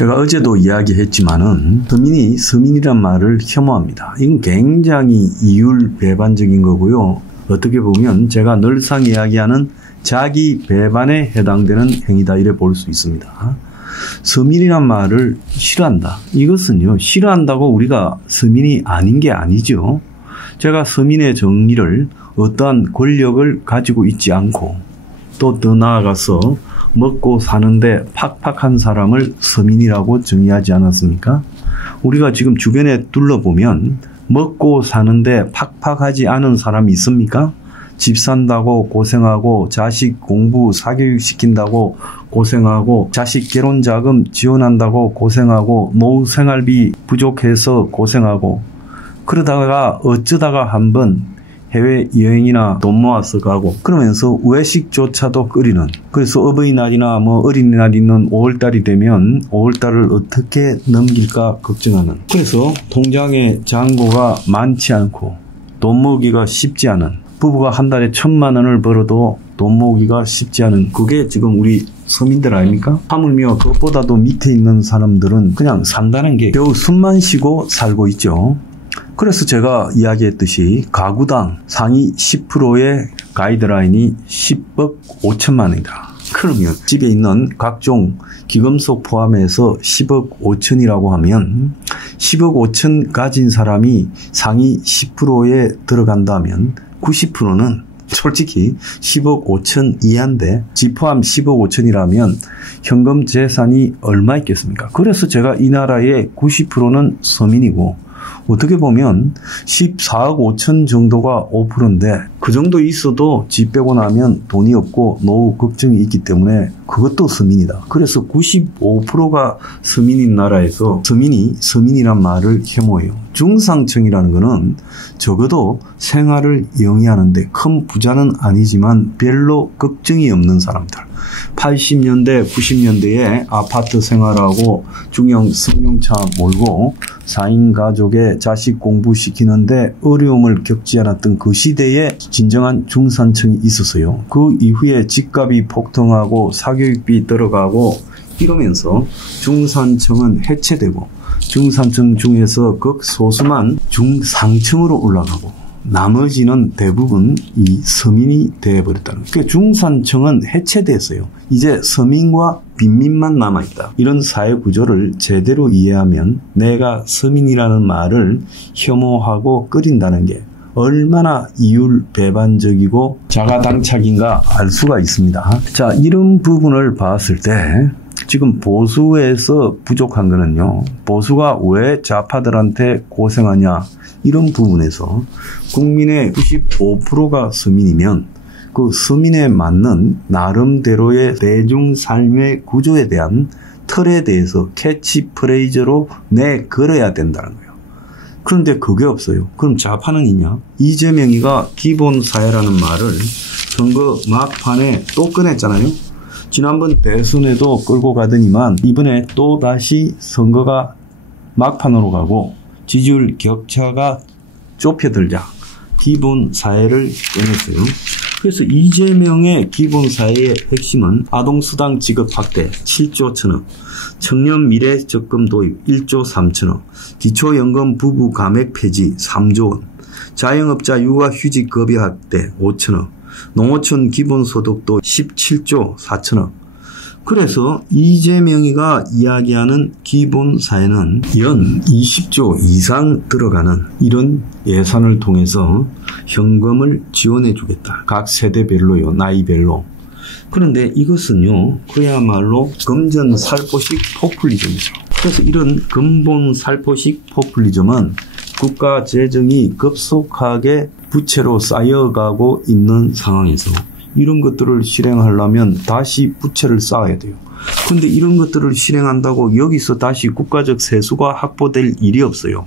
제가 어제도 이야기했지만은 서민이 서민이란 말을 혐오합니다. 이건 굉장히 이율 배반적인 거고요. 어떻게 보면 제가 늘상 이야기하는 자기 배반에 해당되는 행위다 이래 볼 수 있습니다. 서민이란 말을 싫어한다. 이것은요, 싫어한다고 우리가 서민이 아닌 게 아니죠. 제가 서민의 정의를 어떠한 권력을 가지고 있지 않고 또 더 나아가서 먹고 사는데 팍팍한 사람을 서민이라고 정의하지 않았습니까? 우리가 지금 주변에 둘러보면 먹고 사는데 팍팍하지 않은 사람이 있습니까? 집 산다고 고생하고 자식 공부 사교육 시킨다고 고생하고 자식 결혼 자금 지원한다고 고생하고 노후 생활비 부족해서 고생하고 그러다가 어쩌다가 한번 해외여행이나 돈 모아서 가고 그러면서 외식조차도 끓이는, 그래서 어버이날이나 어린이날 있는 5월달이 되면 5월달을 어떻게 넘길까 걱정하는, 그래서 통장에 잔고가 많지 않고 돈 모으기가 쉽지 않은, 부부가 한 달에 1,000만 원을 벌어도 돈 모으기가 쉽지 않은, 그게 지금 우리 서민들 아닙니까? 하물며 그것보다도 밑에 있는 사람들은 그냥 산다는 게 겨우 숨만 쉬고 살고 있죠. 그래서 제가 이야기했듯이 가구당 상위 10%의 가이드라인이 10억 5천만 원이다. 그러면 집에 있는 각종 기금속 포함해서 10억 5천이라고 하면 10억 5천 가진 사람이 상위 10%에 들어간다면 90%는 솔직히 10억 5천 이하인데 집 포함 10억 5천이라면 현금 재산이 얼마 있겠습니까? 그래서 제가 이 나라의 90%는 서민이고 어떻게 보면 14억 5천 정도가 5%인데 그 정도 있어도 집 빼고 나면 돈이 없고 노후 걱정이 있기 때문에 그것도 서민이다. 그래서 95%가 서민인 나라에서 서민이 서민이란 말을 혐오해요. 중상층이라는 거는 적어도 생활을 영위하는데 큰 부자는 아니지만 별로 걱정이 없는 사람들. 80년대, 90년대에 아파트 생활하고 중형 승용차 몰고 4인 가족의 자식 공부시키는데 어려움을 겪지 않았던 그 시대에 진정한 중산층이 있었어요. 그 이후에 집값이 폭등하고 사교육비 들어가고 이러면서 중산층은 해체되고 중산층 중에서 극소수만 중상층으로 올라가고 나머지는 대부분 이 서민이 되어버렸다는 거예요. 그러니까 중산층은 해체됐어요. 이제 서민과 빈민만 남아있다. 이런 사회 구조를 제대로 이해하면 내가 서민이라는 말을 혐오하고 꺼린다는 게 얼마나 이율 배반적이고 자가당착인가 알 수가 있습니다. 자, 이런 부분을 봤을 때 지금 보수에서 부족한 거는요, 보수가 왜 좌파들한테 고생하냐 이런 부분에서 국민의 95%가 서민이면 그 서민에 맞는 나름대로의 대중 삶의 구조에 대한 틀에 대해서 캐치프레이즈로 내걸어야 된다는 거예요. 그런데 그게 없어요. 그럼 좌파는 있냐? 이재명이가 기본사회라는 말을 선거 막판에 또 꺼냈잖아요. 지난번 대선에도 끌고 가더니만 이번에 또 다시 선거가 막판으로 가고 지지율 격차가 좁혀들자 기본사회를 꺼냈어요. 그래서 이재명의 기본사회의 핵심은 아동수당 지급 확대 7조 1천억, 청년 미래적금 도입 1조 3천억, 기초연금 부부 감액 폐지 3조 원, 자영업자 육아휴직 급여 확대 5천억, 농어촌 기본소득도 17조 4천억. 그래서 이재명이가 이야기하는 기본사회는 연 20조 이상 들어가는 이런 예산을 통해서 현금을 지원해 주겠다. 각 세대별로요, 나이별로. 그런데 이것은요, 그야말로 금전살포식 포퓰리즘이죠. 그래서 이런 근본살포식 포퓰리즘은 국가 재정이 급속하게 부채로 쌓여가고 있는 상황에서 이런 것들을 실행하려면 다시 부채를 쌓아야 돼요. 그런데 이런 것들을 실행한다고 여기서 다시 국가적 세수가 확보될 일이 없어요.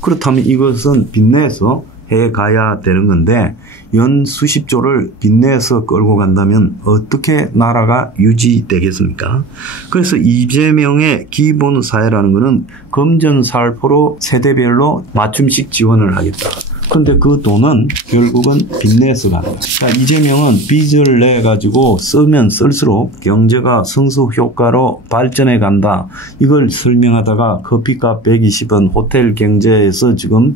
그렇다면 이것은 빚내서 해가야 되는 건데 연 수십조를 빚내서 끌고 간다면 어떻게 나라가 유지되겠습니까? 그래서 이재명의 기본사회라는 것은 금전살포로 세대별로 맞춤식 지원을 하겠다. 근데 그 돈은 결국은 빚내서 간다. 자, 이재명은 빚을 내 가지고 쓰면 쓸수록 경제가 성수 효과로 발전해 간다. 이걸 설명하다가 커피값 120원 호텔 경제에서 지금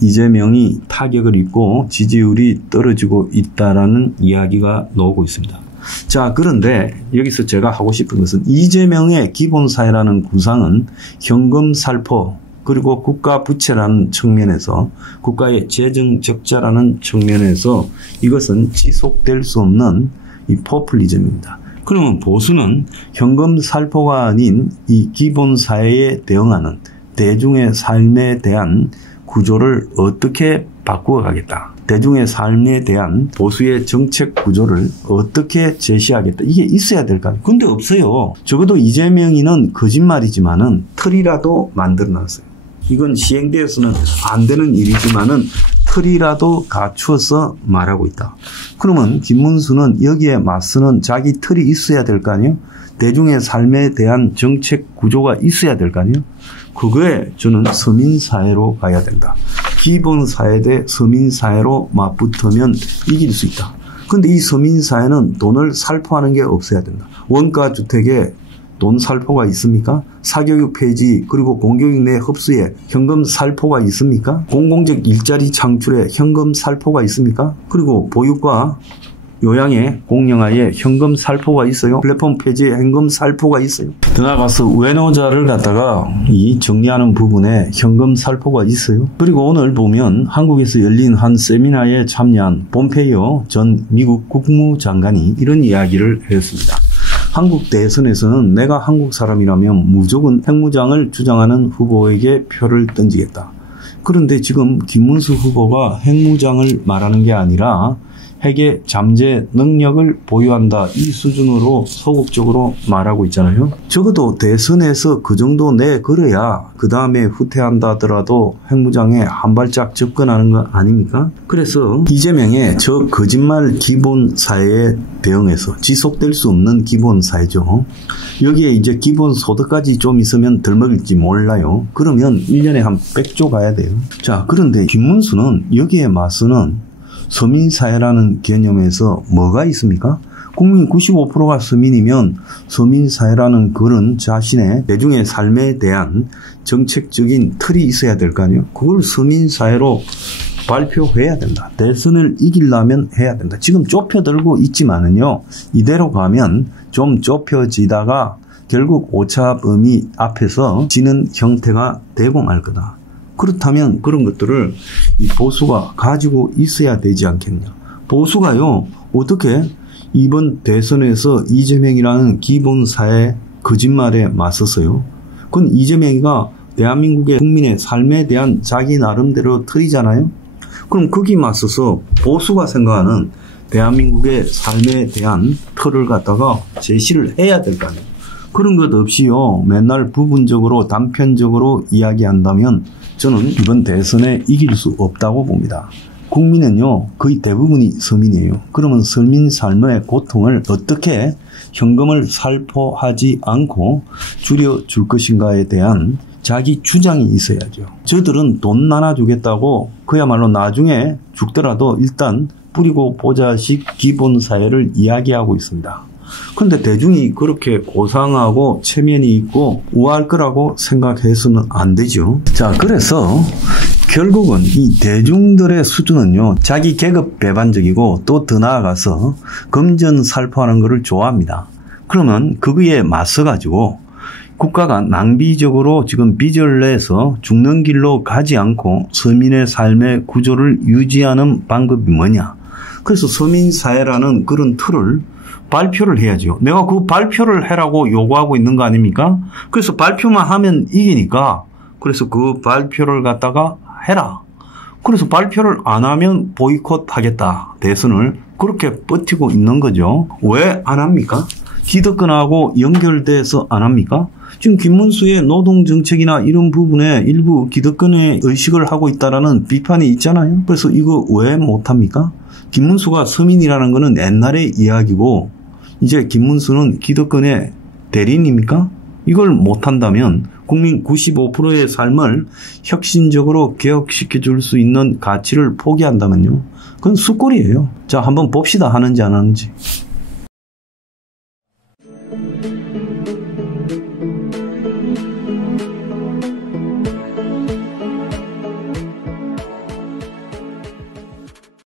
이재명이 타격을 입고 지지율이 떨어지고 있다라는 이야기가 나오고 있습니다. 자, 그런데 여기서 제가 하고 싶은 것은 이재명의 기본사회라는 구상은 현금 살포 그리고 국가 부채라는 측면에서 국가의 재정 적자라는 측면에서 이것은 지속될 수 없는 이 포퓰리즘입니다. 그러면 보수는 현금 살포가 아닌 이 기본사회에 대응하는 대중의 삶에 대한 구조를 어떻게 바꾸어 가겠다. 대중의 삶에 대한 보수의 정책 구조를 어떻게 제시하겠다. 이게 있어야 될까요? 근데 없어요. 적어도 이재명이는 거짓말이지만은 틀이라도 만들어놨어요. 이건 시행되어서는 안 되는 일이지만은 틀이라도 갖추어서 말하고 있다. 그러면 김문수는 여기에 맞서는 자기 틀이 있어야 될 거 아니에요? 대중의 삶에 대한 정책 구조가 있어야 될 거 아니에요? 그거에 저는 서민사회로 가야 된다. 기본사회 대 서민사회로 맞붙으면 이길 수 있다. 그런데 이 서민사회는 돈을 살포하는 게 없어야 된다. 원가주택에 돈 살포가 있습니까? 사교육 폐지 그리고 공교육 내 흡수에 현금 살포가 있습니까? 공공적 일자리 창출에 현금 살포가 있습니까? 그리고 보육과 요양의 공영화에 현금 살포가 있어요. 플랫폼 폐지에 현금 살포가 있어요. 더 나아가서 외노자를 갖다가 이 정리하는 부분에 현금 살포가 있어요. 그리고 오늘 보면 한국에서 열린 한 세미나에 참여한 폼페이오 전 미국 국무장관이 이런 이야기를 했습니다. 한국 대선에서는 내가 한국 사람이라면 무조건 핵무장을 주장하는 후보에게 표를 던지겠다. 그런데 지금 김문수 후보가 핵무장을 말하는 게 아니라 핵의 잠재 능력을 보유한다. 이 수준으로 소극적으로 말하고 있잖아요. 적어도 대선에서 그 정도 내걸어야 그 다음에 후퇴한다 하더라도 핵무장에 한 발짝 접근하는 거 아닙니까? 그래서 이재명의 저 거짓말 기본사회에 대응해서 지속될 수 없는 기본사회죠. 여기에 이제 기본소득까지 좀 있으면 덜 먹을지 몰라요. 그러면 1년에 한 100조 가야 돼요. 자, 그런데 김문수는 여기에 맞서는 서민사회라는 개념에서 뭐가 있습니까? 국민 95%가 서민이면 서민사회라는 그런 자신의 대중의 삶에 대한 정책적인 틀이 있어야 될 거 아니에요? 그걸 서민사회로 발표해야 된다. 대선을 이기려면 해야 된다. 지금 좁혀들고 있지만은요, 이대로 가면 좀 좁혀지다가 결국 오차범위 앞에서 지는 형태가 되고 말 거다. 그렇다면 그런 것들을 이 보수가 가지고 있어야 되지 않겠냐. 보수가요, 어떻게 이번 대선에서 이재명이라는 기본사회 거짓말에 맞섰어요. 그건 이재명이가 대한민국의 국민의 삶에 대한 자기 나름대로 틀이잖아요. 그럼 거기 맞서서 보수가 생각하는 대한민국의 삶에 대한 틀을 갖다가 제시를 해야 될 거 아니에요. 그런 것 없이요, 맨날 부분적으로 단편적으로 이야기한다면 저는 이번 대선에 이길 수 없다고 봅니다. 국민은요, 거의 대부분이 서민이에요. 그러면 서민 삶의 고통을 어떻게 현금을 살포하지 않고 줄여줄 것인가에 대한 자기 주장이 있어야죠. 저들은 돈 나눠주겠다고 그야말로 나중에 죽더라도 일단 뿌리고 보자식 기본사회를 이야기하고 있습니다. 그런데 대중이 그렇게 고상하고 체면이 있고 우아할 거라고 생각해서는 안 되죠. 자, 그래서 결국은 이 대중들의 수준은요, 자기 계급 배반적이고 또 더 나아가서 금전 살포하는 것을 좋아합니다. 그러면 그거에 맞서가지고 국가가 낭비적으로 지금 빚을 내서 죽는 길로 가지 않고 서민의 삶의 구조를 유지하는 방법이 뭐냐. 그래서 서민사회라는 그런 틀을 발표를 해야죠. 내가 그 발표를 해라고 요구하고 있는 거 아닙니까? 그래서 발표만 하면 이기니까 그래서 그 발표를 갖다가 해라. 그래서 발표를 안 하면 보이콧 하겠다. 대선을 그렇게 버티고 있는 거죠. 왜 안 합니까? 기득권하고 연결돼서 안 합니까? 지금 김문수의 노동정책이나 이런 부분에 일부 기득권의 의식을 하고 있다라는 비판이 있잖아요. 그래서 이거 왜 못합니까? 김문수가 서민이라는 거는 옛날의 이야기고 이제 김문수는 기득권의 대리인입니까? 이걸 못한다면 국민 95%의 삶을 혁신적으로 개혁시켜 줄 수 있는 가치를 포기한다면요. 그건 숫골이에요. 자, 한번 봅시다. 하는지 안 하는지.